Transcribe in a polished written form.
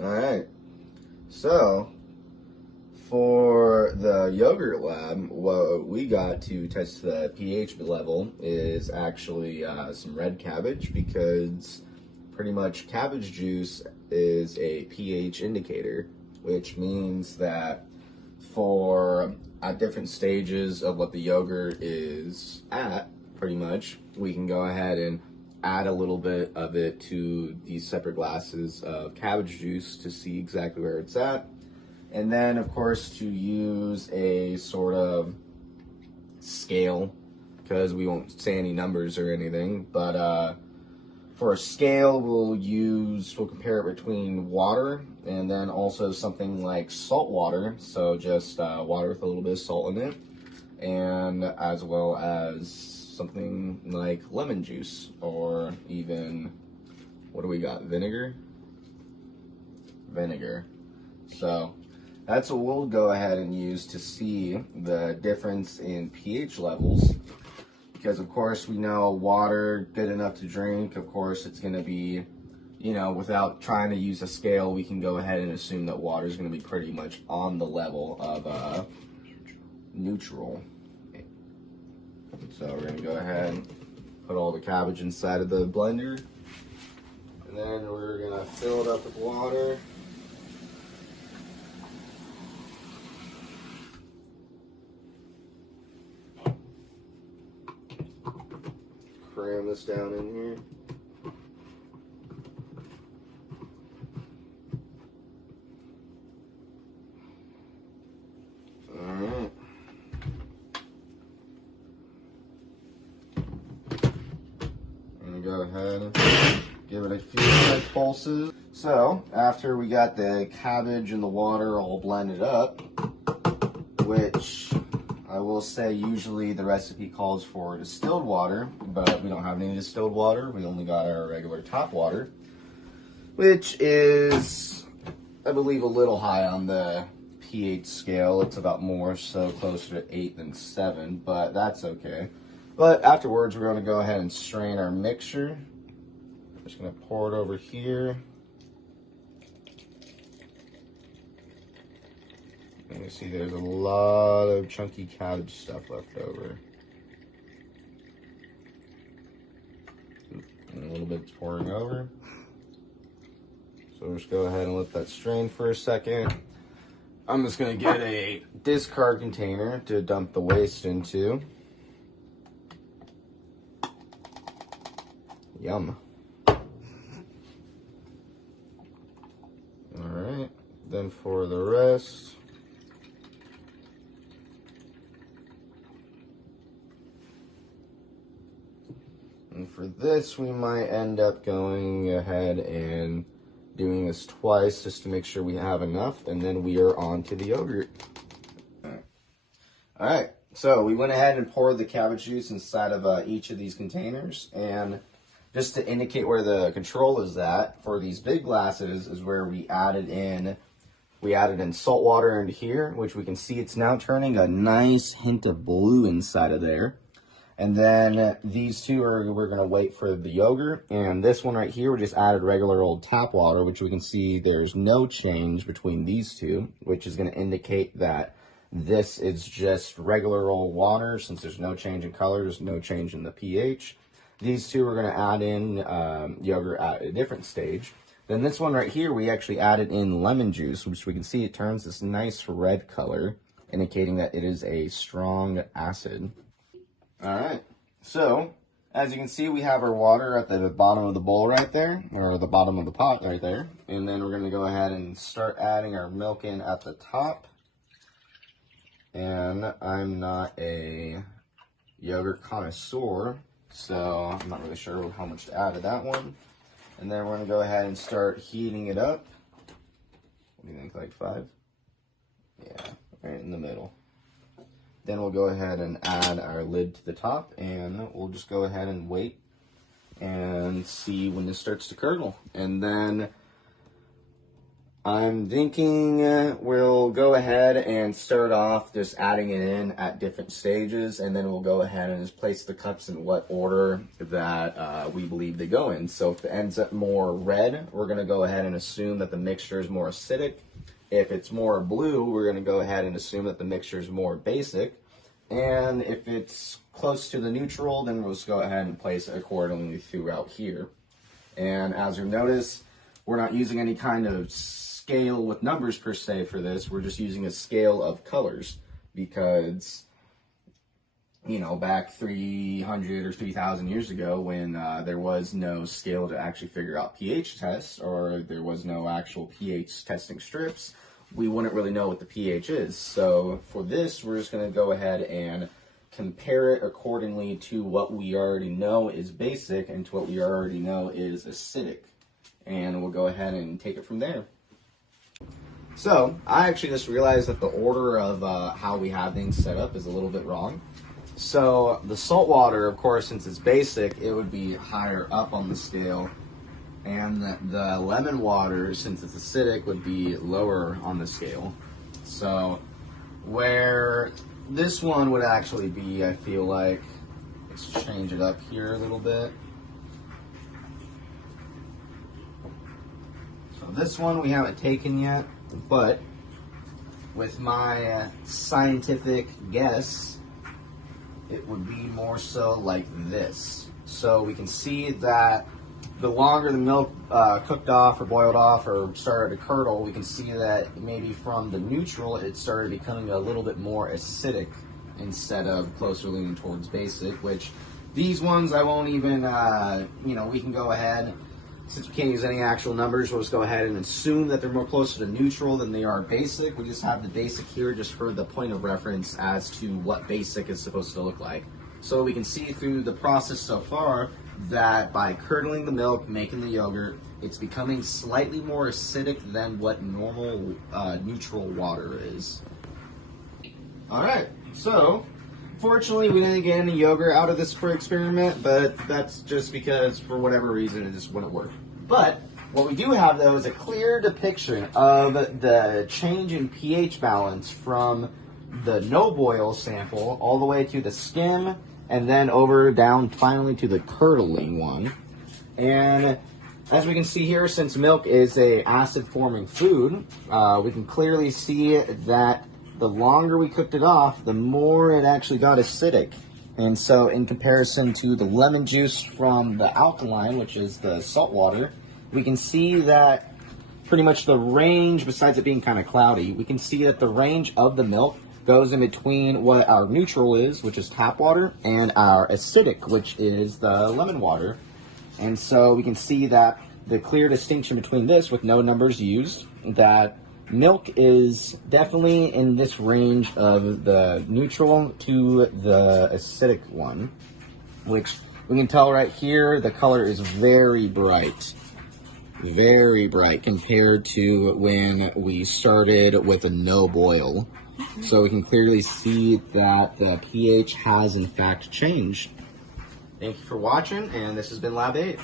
Alright, so for the yogurt lab, what we got to test the pH level is actually some red cabbage, because pretty much cabbage juice is a pH indicator, which means that for at different stages of what the yogurt is at, pretty much, we can go ahead and add a little bit of it to these separate glasses of cabbage juice to see exactly where it's at. And then, of course, to use a sort of scale, because we won't say any numbers or anything, but for a scale, we'll compare it between water and then also something like salt water, so just water with a little bit of salt in it, and as well as something like lemon juice, or even, what do we got, vinegar? Vinegar. So that's what we'll go ahead and use to see the difference in pH levels. Because of course we know water, good enough to drink, of course it's going to be, you know, without trying to use a scale, we can go ahead and assume that water is going to be pretty much on the level of neutral. So we're going to go ahead and put all the cabbage inside of the blender, and then we're going to fill it up with water. Cram this down in here. Alright. I'm gonna go ahead and give it a few quick pulses. So, after we got the cabbage and the water all blended up, which I will say usually the recipe calls for distilled water, but we don't have any distilled water. We only got our regular tap water, which is, I believe, a little high on the pH scale. It's about more so closer to 8 than 7, but that's okay. But afterwards, we're going to go ahead and strain our mixture. I'm just going to pour it over here. And you see there's a lot of chunky cabbage stuff left over. And a little bit's pouring over. So we'll just go ahead and let that strain for a second. I'm just going to get a discard container to dump the waste into. Yum. Alright, then for the rest, and for this, we might end up going ahead and doing this twice just to make sure we have enough, and then we are on to the yogurt. Alright, so we went ahead and poured the cabbage juice inside of each of these containers, and just to indicate where the control is at, for these big glasses is where we added in salt water into here, which we can see it's now turning a nice hint of blue inside of there. And then these two we're going to wait for the yogurt. And this one right here, we just added regular old tap water, which we can see there's no change between these two, which is going to indicate that this is just regular old water. Since there's no change in color, there's no change in the pH. These two we're going to add in yogurt at a different stage. Then this one right here, we actually added in lemon juice, which we can see it turns this nice red color, indicating that it is a strong acid. Alright, so as you can see, we have our water at the bottom of the bowl right there, or the bottom of the pot right there. And then we're going to go ahead and start adding our milk in at the top. And I'm not a yogurt connoisseur, so I'm not really sure how much to add to that one. And then we're going to go ahead and start heating it up. What do you think, like 5? Yeah, right in the middle. Then we'll go ahead and add our lid to the top, and we'll just go ahead and wait and see when this starts to curdle. And then I'm thinking we'll go ahead and start off just adding it in at different stages, and then we'll go ahead and just place the cups in what order that we believe they go in. So if it ends up more red, we're going to go ahead and assume that the mixture is more acidic. If it's more blue, we're going to go ahead and assume that the mixture is more basic. And if it's close to the neutral, then we'll just go ahead and place it accordingly throughout here. And as you'll notice, we're not using any kind of scale with numbers per se for this. We're just using a scale of colors because, you know, back 300 or 3,000 years ago when there was no scale to actually figure out pH tests, or there was no actual pH testing strips, we wouldn't really know what the pH is. So for this, we're just going to go ahead and compare it accordingly to what we already know is basic and to what we already know is acidic. And we'll go ahead and take it from there. So I actually just realized that the order of how we have things set up is a little bit wrong. So the salt water, of course, since it's basic, it would be higher up on the scale. And the lemon water, since it's acidic, would be lower on the scale. So where this one would actually be, I feel like, let's change it up here a little bit. So this one we haven't taken yet, but with my scientific guess, it would be more so like this. So we can see that the longer the milk cooked off or boiled off or started to curdle, we can see that maybe from the neutral it started becoming a little bit more acidic instead of closer leaning towards basic, which these ones I won't even, we can go ahead, since we can't use any actual numbers, we'll just go ahead and assume that they're more closer to neutral than they are basic. We just have the basic here just for the point of reference as to what basic is supposed to look like. So we can see through the process so far that by curdling the milk, making the yogurt, it's becoming slightly more acidic than what normal neutral water is. Alright, so fortunately we didn't get any yogurt out of this for experiment, but that's just because for whatever reason it just wouldn't work. But what we do have though is a clear depiction of the change in pH balance from the no boil sample all the way to the skim, and then over down finally to the curdling one. And as we can see here, since milk is a acid forming food, we can clearly see that the longer we cooked it off, the more it actually got acidic. And so in comparison to the lemon juice from the alkaline, which is the salt water, we can see that pretty much the range, besides it being kind of cloudy, we can see that the range of the milk goes in between what our neutral is, which is tap water, and our acidic, which is the lemon water. And so we can see that the clear distinction between this, with no numbers used, that milk is definitely in this range of the neutral to the acidic one, which we can tell right here, the color is very bright compared to when we started with a no boil. So we can clearly see that the pH has in fact changed. Thank you for watching, and this has been Lab 8.